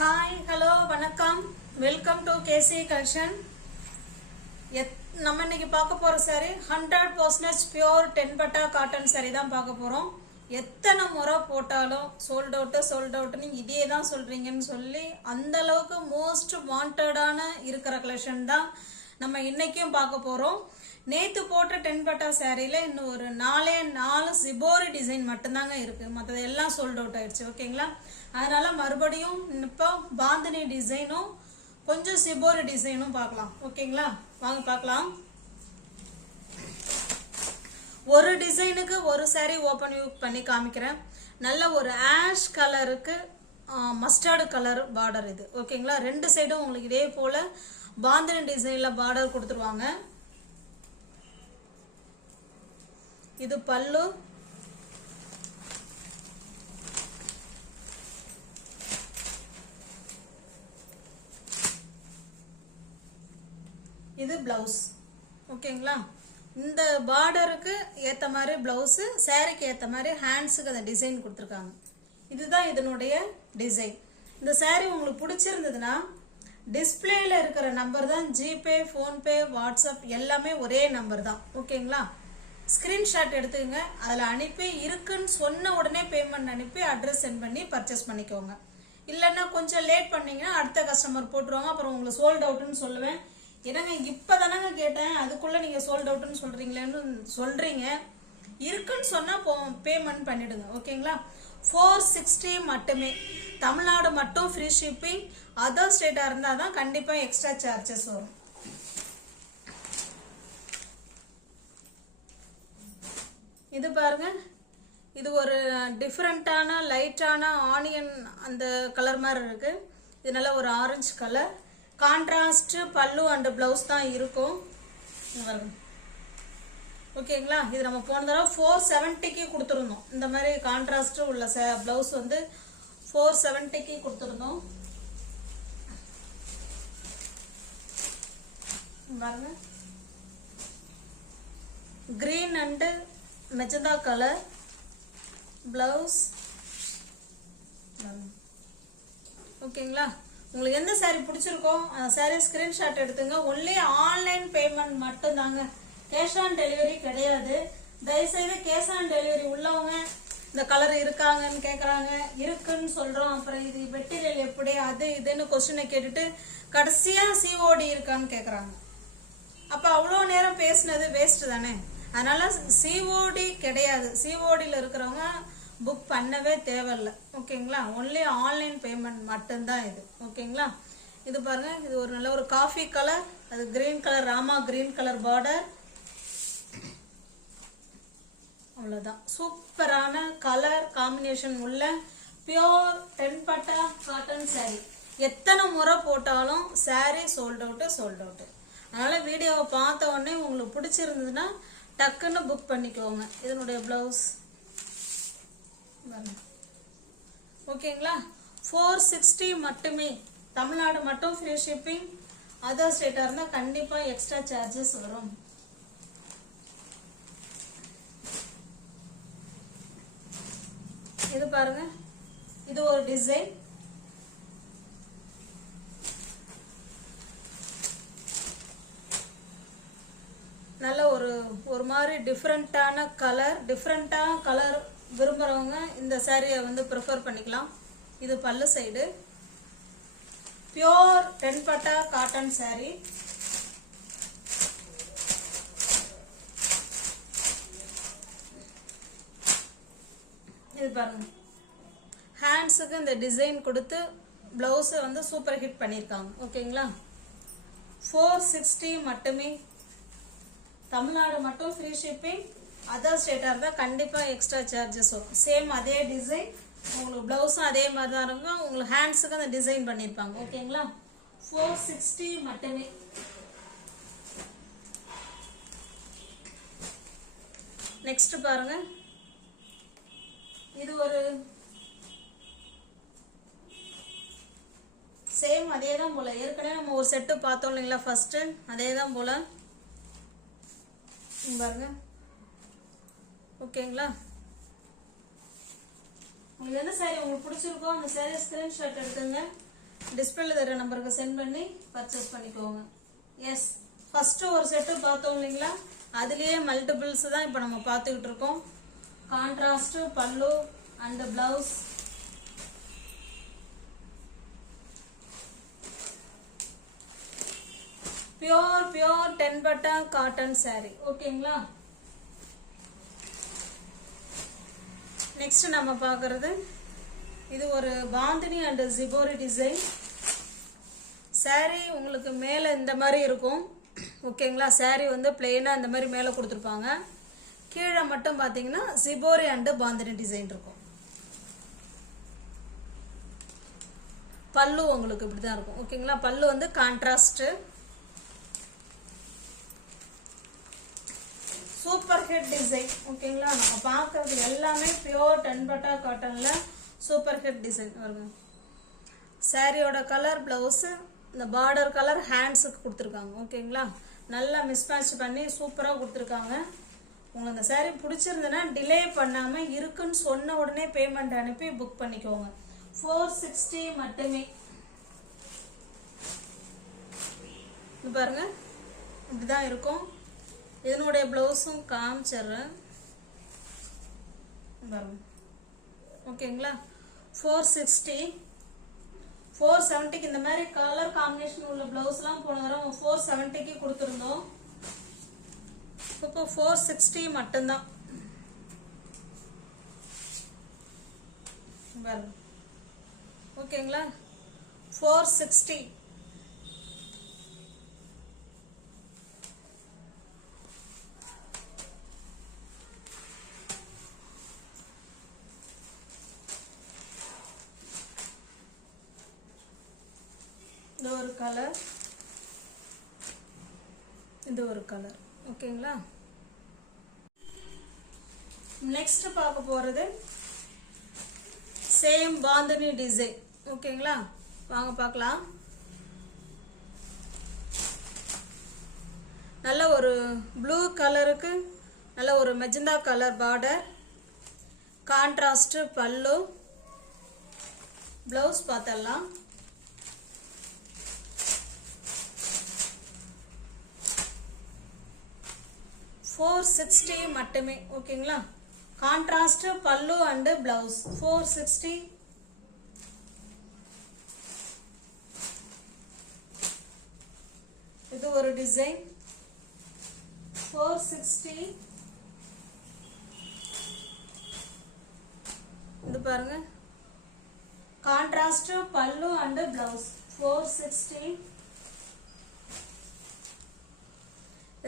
Hi hello வணக்கம் welcome to KC collection. நம்ம இன்னைக்கு பார்க்க போற சாரி 100% பியூர் 10 பட்டா காட்டன் சாரி தான் பார்க்க போறோம். எத்தனை முறை போட்டாலும் சோல்ட் அவுட்னு இதே தான் சொல்றீங்கன்னு சொல்லி அந்த அளவுக்கு மோஸ்ட் வாண்டடான இருக்கிற கலெக்ஷன் தான் நம்ம இன்னைக்கும் பார்க்க போறோம். நேத்து போட்ட 10 பட்டா சாரியில இன்னும் ஒரு 4 சிபோரி டிசைன் மட்டும்தாங்க இருக்கு. மற்றது எல்லாம் சோல்ட் அவுட் ஆயிடுச்சு. ஓகேங்களா? அதனால மறுபடியும் இப்போ பாந்தினி டிசைனும் கொஞ்சம் சிபோரி டிசைனும் பார்க்கலாம். ஓகேங்களா? வாங்க பார்க்கலாம். ஒரு டிசைனுக்கு ஒரு சாரி ஓபன் வியூ பண்ணி காமிக்கிறேன். நல்ல ஒரு ஆஷ் கலருக்கு மஸ்டர்டு கலர் பார்டர் இது. ஓகேங்களா? ரெண்டு சைடும் உங்களுக்கு இதே போல பாந்தினி டிசைன்ல பார்டர் கொடுத்துருவாங்க. இது பல்லு, இது பிளவுஸ். ஓகேங்களா? இந்த பார்டருக்கு ஏத்த மாதிரி பிளவுஸ், சாரிக்கு ஏத்த மாதிரி ஹேண்ட்ஸுக்கு அந்த டிசைன் கொடுத்துருக்காங்க. இதுதான் இதனுடைய டிசைன். இந்த சாரி உங்களுக்கு பிடிச்சிருந்ததுன்னா டிஸ்பிளேல இருக்கிற நம்பர் தான் ஜிபே, போன்பே, வாட்ஸ்அப் எல்லாமே ஒரே நம்பர் தான். ஓகேங்களா? ஸ்கிரீன்ஷாட் எடுத்துக்கங்க. அதில் அனுப்பி இருக்குன்னு சொன்ன உடனே பேமெண்ட் அனுப்பி அட்ரஸ் சென்ட் பண்ணி பர்ச்சேஸ் பண்ணிக்கோங்க. இல்லைன்னா கொஞ்சம் லேட் பண்ணீங்கன்னா அடுத்த கஸ்டமர் போட்டுருவாங்க. அப்புறம் உங்களுக்கு சோல்ட் அவுட்னு சொல்லுவேன். என்னங்க இப்போதானங்க கேட்டேன், அதுக்குள்ள நீங்க சோல்ட் அவுட்னு சொல்றீங்களேன்னு சொல்றீங்க. இருக்குன்னு சொன்னா பேமெண்ட் பண்ணிடுங்க. ஓகேங்களா? 460 மட்டுமே. தமிழ்நாடு மட்டும் ஃப்ரீ ஷிப்பிங். அதர் ஸ்டேட்டா இருந்தா தான் கண்டிப்பா எக்ஸ்ட்ரா சார்ஜஸ் வரும். இது பாருங்க, இது ஒரு டிஃப்ரெண்டான லைட்டான ஆனியன் அந்த கலர் மாதிரி இருக்கு. இது நல்ல ஒரு ஆரஞ்சு கலர். கான்ட்ராஸ்ட் பல்லு அண்ட் பிளவுஸ் தான் இருக்கும். ஓகேங்களா? இது நம்ம போன தடவை 470க்கு கொடுத்துருந்தோம். இந்த மாதிரி கான்ட்ராஸ்ட் உள்ள பிளவுஸ் வந்து 470க்கு கொடுத்துருந்தோம். பாருங்க, green and magenta colour blouse. ஓகேங்களா? உங்களுக்கு எந்த சாரி பிடிச்சிருக்கோ அந்த சாரி ஸ்கிரீன்ஷாட் எடுத்துங்க. ஒன்லி ஆன்லைன் பேமெண்ட் மட்டும் தாங்க, கேஷ் ஆன் டெலிவரி கிடையாது. தயவுசெய்து கேஷ் ஆன் டெலிவரி உள்ளவங்க இந்த கலர் இருக்காங்கன்னு கேட்குறாங்க, இருக்குன்னு சொல்றோம். அப்புறம் இது மெட்டீரியல் எப்படி அது இதுன்னு கொஸ்டினை கேட்டுட்டு கடைசியா சிஓடி இருக்கான்னு கேட்குறாங்க. அப்ப அவ்வளோ நேரம் பேசினது வேஸ்ட் தானே. அதனால சிஓடி கிடையாது. சிஓடியில் இருக்கிறவங்க புக் பண்ணவே தேவையில்லை. ஓகேங்களா? ஒன்லி ஆன்லைன் பேமெண்ட் மட்டும்தான் இது. ஓகேங்களா? இது பாருங்க, இது ஒரு நல்ல ஒரு காஃபி கலர், அது green colour, Rama green colour border. அவ்வளோதான். சூப்பரான கலர் காம்பினேஷன் உள்ள பியோர் 10 பட்டா காட்டன் சாரி. எத்தனை முறை போட்டாலும் சாரி சோல்ட் அவுட். அதனால வீடியோவை பார்த்த உடனே உங்களுக்கு பிடிச்சிருந்ததுன்னா டக்குன்னு புக் பண்ணிக்கோங்க. இதனுடைய பிளவுஸ் ஓகேங்களா? 460 மட்டுமே. தமிழ்நாடு மட்டும் ஃப்ரீ ஷிப்பிங். அதர் ஸ்டேட்டா இருந்தா கண்டிப்பா எக்ஸ்ட்ரா சார்ஜஸ் வரும். இது பாருங்க, இது ஒரு டிசைன். நல்ல ஒரு மாதிரி டிஃப்ரெண்டான கலர் விரும்புறவங்க இந்த சாரியை வந்து ப்ரிஃபர் பண்ணிக்கலாம். இது பல்லு சைடு. பியோர் 10 பட்டா காட்டன் சாரி. இது பாருங்க, ஹேண்ட்ஸுக்கு இந்த டிசைன் கொடுத்து பிளவுஸ் வந்து சூப்பர் ஹிட் பண்ணியிருக்காங்க. ஓகேங்களா? 460 மட்டுமே. தமிழ்நாடு மட்டும் ஃப்ரீ ஷிப்பிங். அதர் ஸ்டேட்டா இருந்தா கண்டிப்பா எக்ஸ்ட்ரா சார்ஜஸ் வரும். சேம் அதே டிசைன், உங்களுக்கு பிளவுஸும் அதே மாதிரி தான் இருக்கும். உங்களுக்கு ஹேண்ட்ஸுக்கு அந்த டிசைன் பண்ணியிருப்பாங்க. ஓகேங்களா? 460 மட்டுமே. நெக்ஸ்ட் பாருங்க, இது ஒரு சேம் அதே தான் போல. ஏற்கனவே நம்ம ஒரு செட்டு பார்த்தோம் இல்லைங்களா ஃபர்ஸ்ட், அதே தான் போல பாருங்க. ஓகேங்களா? உங்களுக்கு எந்த சாரி உங்களுக்கு பிடிச்சிருக்கோ அந்த சாரி ஸ்கிரீன்ஷாட் எடுத்துங்க. டிஸ்பிளேல தர நம்பருக்கு சென்ட் பண்ணி பர்ச்சேஸ் பண்ணிக்கோங்க. எஸ், ஃபர்ஸ்ட் ஒரு செட்டு பார்த்தோம் இல்லைங்களா, அதுலேயே மல்டிபிள்ஸ் தான் இப்போ நம்ம பார்த்துக்கிட்டு இருக்கோம். கான்ட்ராஸ்ட் பல்லு and blouse. Pure 10 patta cotton saree. ஓகேங்களா. நெக்ஸ்ட் நம்ம பார்க்கறது இது ஒரு பாந்தினி அண்ட் ஜிபோரி டிசைன் saree. உங்களுக்கு மேலே இந்த மாதிரி இருக்கும். ஓகேங்களா. saree வந்து பிளெயினா இந்த மாதிரி மேலே கொடுத்துருப்பாங்க. கீழே மட்டும் பார்த்தீங்கன்னா ஜிபோரி அண்ட் பாந்தினி டிசைன் இருக்கும். பல்லு உங்களுக்கு இப்படி தான் இருக்கும். ஓகேங்களா. பல்லு வந்து கான்ட்ராஸ்ட். Super hit design. ஓகேங்களா. நம்ம பார்க்கறது எல்லாமே பியோர் 10 பட்டா காட்டன்ல சூப்பர் ஹிட் டிசைன் வருங்க. சாரியோட கலர், பிளவுஸ், இந்த பார்டர் கலர் ஹேண்ட்ஸுக்கு கொடுத்துருக்காங்க. ஓகேங்களா. நல்லா மிஸ்மேட்ச் பண்ணி சூப்பராக கொடுத்துருக்காங்க. உங்களுக்கு இந்த சாரீ பிடிச்சிருந்ததுன்னா டிலே பண்ணாமல் இருக்குன்னு சொன்ன உடனே பேமெண்ட் அனுப்பி புக் பண்ணிக்கோங்க. 460 மட்டுமே. இது பாருங்க, இப்படிதான் இருக்கும். இதனுடைய பிளவுஸும் காமிச்சிடுறேன் பாருங்க. ஓகேங்களா. 460. 470க்கு இந்த மாதிரி கலர் காம்பினேஷன் உள்ள பிளவுஸ்லாம் போன தடவை 470க்கு கொடுத்துருந்தோம். இப்போ 460 மட்டும்தான் பாருங்க. ஓகேங்களா. 460. இது ஒரு கலர், இது ஒரு கலர். ஓகேங்களா. நெக்ஸ்ட் பார்க்க போறது சேம் பாந்தினி டிசைன். ஓகேங்களா. வாங்க பார்க்கலாம். நல்ல ஒரு ப்ளூ கலருக்கு நல்ல ஒரு மெஜந்தா கலர் பார்டர், கான்ட்ராஸ்ட் பல்லு, பிளவுஸ் பார்த்தலாம். 460 மட்டுமே. ஓகேங்களா. கான்ட்ராஸ்ட் பல்லு அண்ட் பிளவுஸ் 460. இது ஒரு டிசைன் 460. இது பாருங்க, கான்ட்ராஸ்ட் பல்லு அண்ட் பிளவுஸ் 460.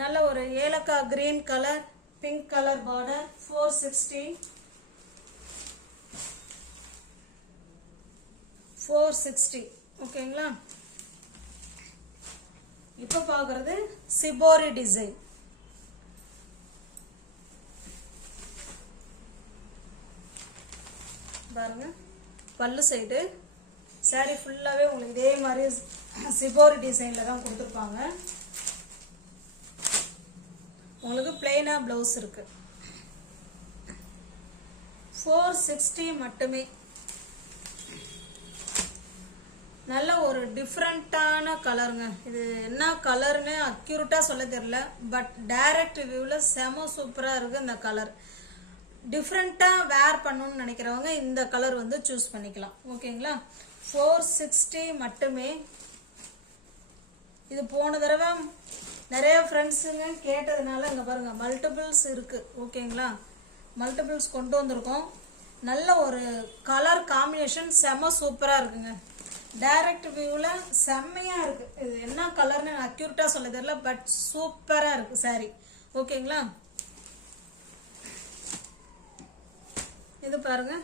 நல்ல ஒரு ஏலக்காய் green colour, pink colour border 460. 460. ஓகேங்களா. இப்போ பார்க்கறது சிபோரி டிசைன். பாருங்க, பல்லு சைடு saree ஃபுல்லாவே உங்களுக்கு இதே மாதிரி சிபோரி டிசைன்ல தான் கொடுத்துருப்பாங்க. உங்களுக்கு பிளெயினா பிளவுஸ் இருக்கு. 460 மட்டுமே. நல்ல ஒரு டிஃப்ரெண்டான கலருங்க. இது என்ன கலர்னு அக்யூரேட்டா சொல்ல தெரியல, பட் டைரக்ட் வியூல செம சூப்பரா இருக்கு. இந்த கலர் டிஃப்ரெண்டா வேர் பண்ணணும்னு நினைக்கிறவங்க இந்த கலர் வந்து சூஸ் பண்ணிக்கலாம். ஓகேங்களா. 460 மட்டுமே. இது போன தடவை நிறைய ஃப்ரெண்ட்ஸுங்க கேட்டதுனால இங்கே பாருங்க மல்டிபிள்ஸ் இருக்கு. ஓகேங்களா. மல்டிபிள்ஸ் கொண்டு வந்திருக்கோம். நல்ல ஒரு கலர் காம்பினேஷன் செம சூப்பராக இருக்குங்க. டைரக்ட் வியூவில் செம்மையாக இருக்கு. இது என்ன கலர்னு அக்யூரேட்டாக சொல்ல தெரியல, பட் சூப்பராக இருக்கு சாரி. ஓகேங்களா. இது பாருங்க,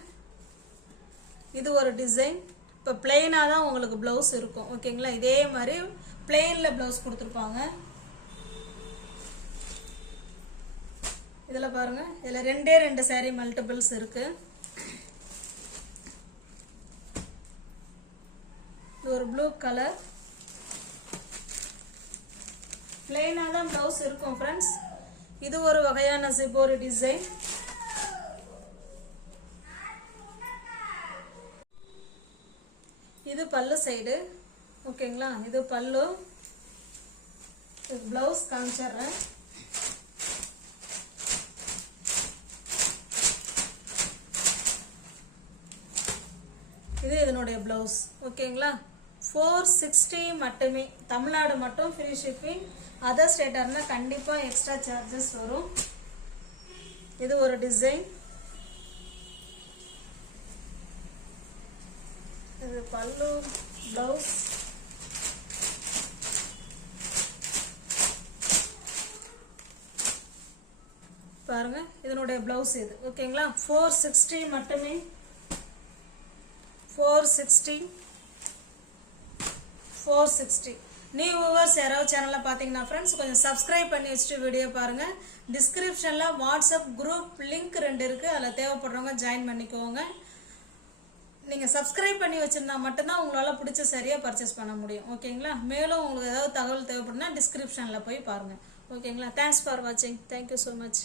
இது ஒரு டிசைன். இப்போ பிளெயினாக தான் உங்களுக்கு பிளவுஸ் இருக்கும். ஓகேங்களா. இதே மாதிரி பிளெயினில் பிளவுஸ் கொடுத்துருப்பாங்க. இதில் பாருங்க, இதில் ரெண்டே 2 saree மல்டிபிள்ஸ் இருக்கு. இது ஒரு ப்ளூ கலர், பிளெயினாக தான் பிளவுஸ் இருக்கும் ஃப்ரெண்ட்ஸ். இது ஒரு வகையான சிபோரி டிசைன். இது பல்லு சைடு. ஓகேங்களா, இது பல்லு. இது ப்ளவுஸ் காமிச்சிடுறேன். இது இதனுடைய ப்ளவுஸ். ஓகேங்களா, 460 மட்டுமே. தமிழ்நாடு மட்டும் ஃப்ரீ ஷிப்பிங். அதர் ஸ்டேட்டாக இருந்தால் கண்டிப்பாக எக்ஸ்ட்ரா சார்ஜஸ் வரும். இது ஒரு டிசைன். இது பல்லு, ப்ளவுஸ். பாருங்க, இதனுடைய ப்ளவுஸ் இது. ஓகேங்களா, 460 மட்டுமே. 460. நியூ வியூவர்ஸ் யாராவது சேனலை பார்த்தீங்கன்னா ஃப்ரெண்ட்ஸ் கொஞ்சம் சப்ஸ்கிரைப் பண்ணி வச்சுட்டு வீடியோ பாருங்கள். டிஸ்கிரிப்ஷனில் வாட்ஸ்அப் குரூப் லிங்க் 2 இருக்குது. அதில் தேவைப்படுறவங்க ஜாயின் பண்ணிக்கோங்க. நீங்கள் சப்ஸ்கிரைப் பண்ணி வச்சுருந்தா மட்டும்தான் உங்களால் பிடிச்ச சரியாக பர்ச்சேஸ் பண்ண முடியும். ஓகேங்களா, மேலும் உங்களுக்கு ஏதாவது தகவல் தேவைப்படுனா டிஸ்கிரிப்ஷனில் போய் பாருங்கள். ஓகேங்களா, தேங்க்ஸ் ஃபார் வாட்சிங். Thank you so much.